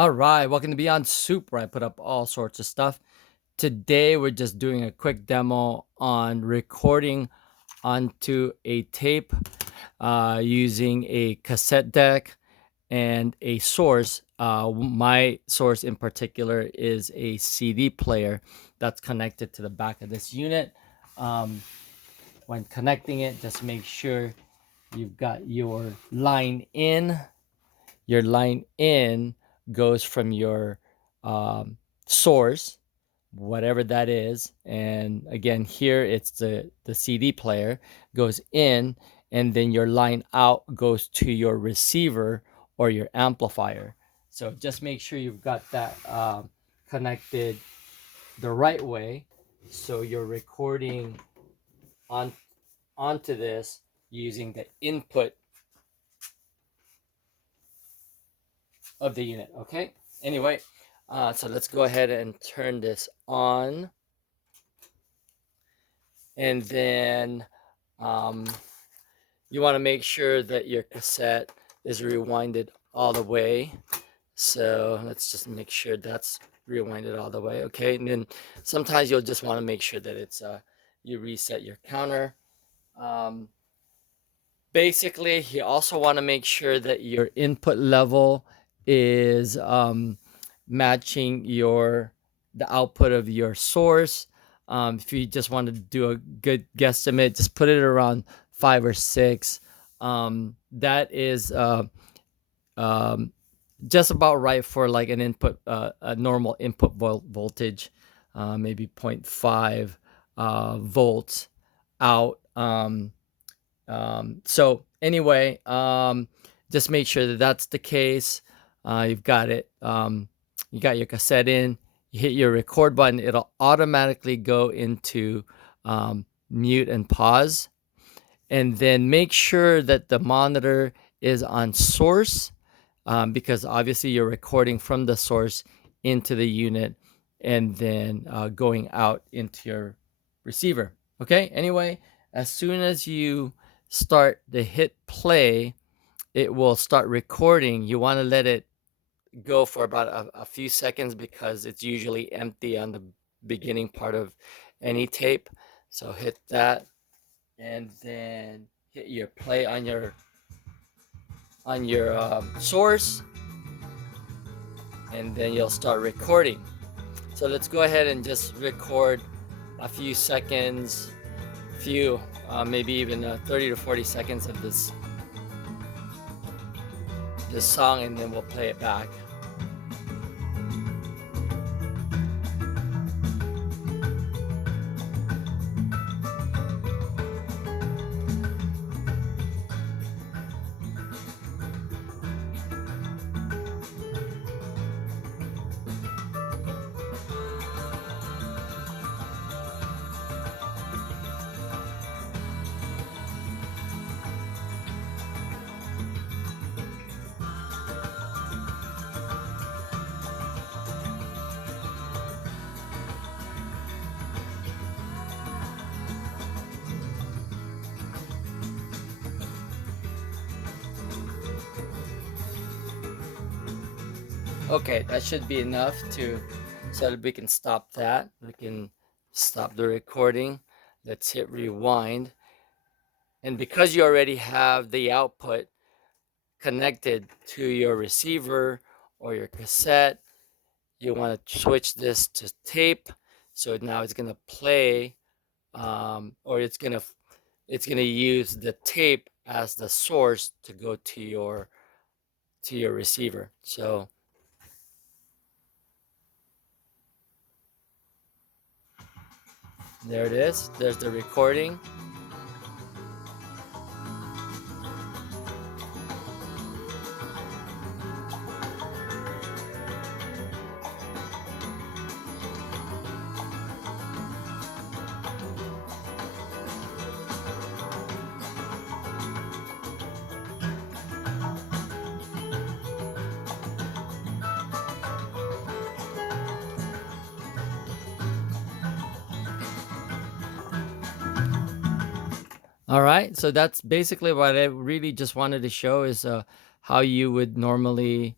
All right, welcome to Beyond Soup, where I put up all sorts of stuff. Today, we're just doing a quick demo on recording onto a tape using a cassette deck and a source. My source in particular is a CD player that's connected to the back of this unit. Um, when connecting it, just make sure you've got your line in. Your line in goes from your source, whatever that is. And again, here it's the CD player goes in, and then your line out goes to your receiver or your amplifier. So just make sure you've got that connected the right way, so you're recording on onto this using the input of the unit. Okay, anyway, so let's go ahead and turn this on, and then um, you want to make sure that your cassette is rewinded all the way. So let's just make sure that's rewinded all the way. Okay, and then sometimes you'll just want to make sure that it's you reset your counter. um, Basically, you also want to make sure that your input level is matching the output of your source. If you just want to do a good guesstimate, just put it around 5 or 6. That is um, just about right for like an input, a normal input voltage, maybe 0.5 volts out. So anyway, just make sure that that's the case. You've got it. You got your cassette in. You hit your record button. It'll automatically go into mute and pause. And then make sure that the monitor is on source, because obviously you're recording from the source into the unit and then going out into your receiver. Okay. Anyway, as soon as you start to hit play, it will start recording. You want to let it go for about a few seconds because it's usually empty on the beginning part of any tape. So hit that, and then hit your play on your source, and then you'll start recording. So let's go ahead and just record a few seconds, maybe even 30 to 40 seconds of this song, and then we'll play it back. Okay, that should be enough so that we can stop that. We can stop the recording. Let's hit rewind. And because you already have the output connected to your receiver or your cassette, you want to switch this to tape. So now it's gonna play, or it's gonna use the tape as the source to go to your receiver. So there it is. There's the recording. All right, so that's basically what I really just wanted to show is how you would normally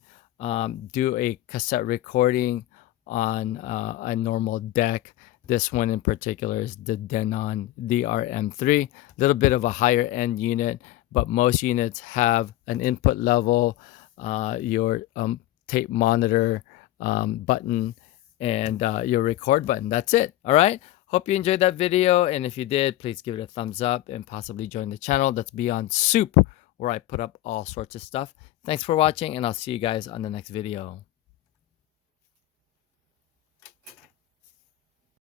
do a cassette recording on a normal deck. This one in particular is the Denon DRM3, a little bit of a higher end unit, but most units have an input level, your tape monitor button, and your record button. That's it. All right. Hope you enjoyed that video. And if you did, please give it a thumbs up and possibly join the channel. That's Beyond Soup, where I put up all sorts of stuff. Thanks for watching, and I'll see you guys on the next video.